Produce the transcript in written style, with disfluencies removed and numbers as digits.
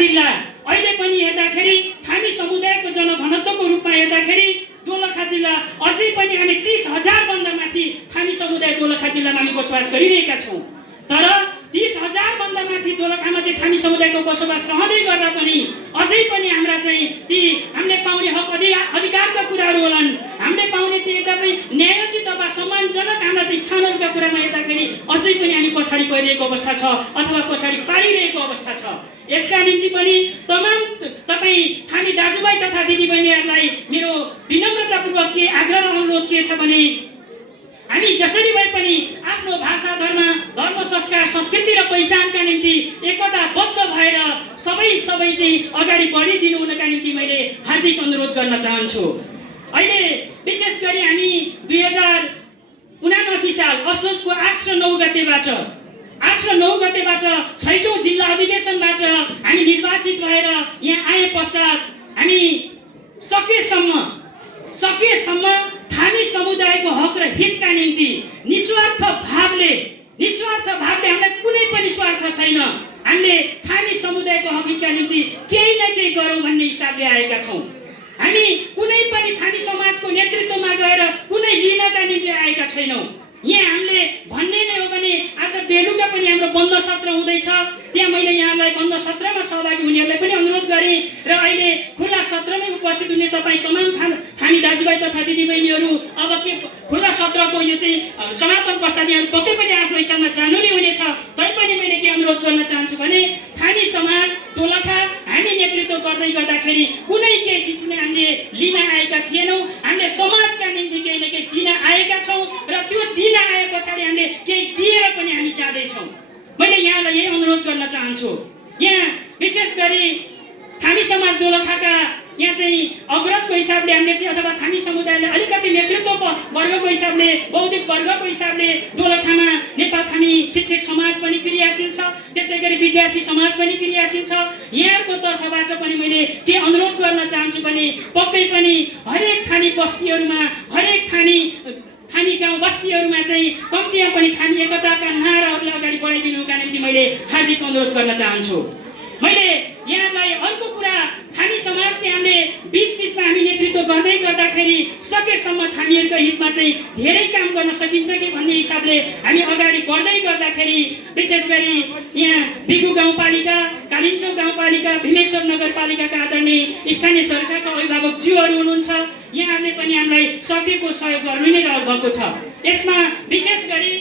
जिल्ला अहिले पनि हेर्दाखेरि थामी समुदायको जनघनत्वको रूपमा हेर्दाखेरि दोलखा जिल्ला अझै पनि हामी 30,000 भन्दा माथि थामी समुदाय दोलखा जिल्लामा हामी बसोबास गरिरहेका छौँ। तर 30,000 भन्दा माथि दोलखामा चाहिँ थामी समुदायको बसोबास रहँदै गर्दा पनि अझै पनि हाम्रा चाहिँ ती हामीले पाउने हक अधिकारका कुराहरू होलान्, हामीले पाउने चाहिँ एकदमै न्यायोचित अथवा सम्मानजनक हाम्रा चाहिँ स्थानहरूका कुरामा हेर्दाखेरि अझै पनि हामी पछाडि परिरहेको अवस्था छ अथवा पछाडि पारिरहेको अवस्था छ। यसका निम्ति पनि तमाम तपाईँ थामी दाजुभाइ तथा दिदीबहिनीहरूलाई मेरो विनम्रतापूर्वक के आग्रह र अनुरोध के छ भने हामी जसरी भए पनि आफ्नो भाषा धर्म संस्कार संस्कृति र पहिचानका निम्ति एकताबद्ध भएर सबै चाहिँ अगाडि बढिदिनु हुनका निम्ति मैले हार्दिक अनुरोध गर्न चाहन्छु। अहिले विशेष गरी हामी 2079 साल असोजको 8 र 9 गतेबाट 6औं जिल्ला अधिवेशनबाट हामी निर्वाचित भएर यहाँ आए पश्चात हामी सकेसम्म थामी समुदायको हक र हितका निम्ति निस्वार्थ भावले हामीलाई कुनै पनि स्वार्थ छैन, हामीले थामी समुदायको हक हितका निम्ति केही न केही गरौँ भन्ने हिसाबले आएका छौँ। हामी कुनै पनि थामी समाजको नेतृत्वमा गएर कुनै लिनका निम्ति आएका छैनौँ। यहाँ हामीले भन्ने नै हो भने आज बेलुका पनि हाम्रो बन्द सत्र हुँदैछ, त्यहाँ मैले यहाँलाई बन्द सत्रमा सहभागी हुनेहरूलाई पनि अनुरोध गरेँ र अहिले खुल्ला सत्रमै उपस्थित हुने तपाईँ तमाम थामी दाजुभाइ तथा दिदीबहिनीहरू अब के खुल्ला सत्रको यो चाहिँ समापन पश्चात यहाँहरू पक्कै पनि आफ्नो स्थानमा जानु नै हुनेछ। तैपनि मैले के अनुरोध गर्न चाहन्छु भने थामी समाज दोलखा हामी नेतृत्व गर्दै गर्दाखेरि कुनै केही चिज पनि हामीले लिन आएका थिएनौँ, हामीले समाजका निम्ति केही न केही दिन आएका छौँ र त्यो दिन आए पछाडि हामीले केही दिएर पनि हामी जाँदैछौँ। मैले यहाँलाई यही अनुरोध गर्न चाहन्छु। यहाँ विशेष गरी थामी समाज दोलखाका यहाँ चाहिँ अग्रजको हिसाबले हामीले चाहिँ अथवा थामी समुदायले अलिकति नेतृत्व वर्गको हिसाबले बौद्धिक वर्गको हिसाबले दोलखामा नेपाल थामी शिक्षक समाज पनि क्रियाशील छ, त्यसै गरी विद्यार्थी समाज पनि क्रियाशील छ। यहाँको तर्फबाट पनि मैले के अनुरोध गर्न चाहन्छु भने पक्कै पनि हरेक थामी बस्तीहरूमा हरेक थामी गाउँ बस्तीहरूमा चाहिँ कम्तीमा पनि थामी एकताका नाराहरूलाई अगाडि बढाइदिनुका निम्ति मैले हार्दिक अनुरोध गर्न चाहन्छु। मैले यहाँलाई अर्को कुरा थामी समाजले हामीले बीचमा हामी नेतृत्व गर्दै गर्दाखेरि सकेसम्म थामीहरूका हितमा चाहिँ धेरै काम गर्न सकिन्छ कि भन्ने हिसाबले हामी अगाडि बढ्दै गर्दाखेरि विशेष गरी यहाँ बिगु गाउँपालिका, कालिन्चो गाउँपालिका, भीमेश्वर नगरपालिकाका आदरणीय स्थानीय सरकारका अभिभावकज्यूहरू हुनुहुन्छ, यहाँहरूले पनि हामीलाई सकेको सहयोग गर्नु नै रहनु भएको छ। यसमा विशेष गरी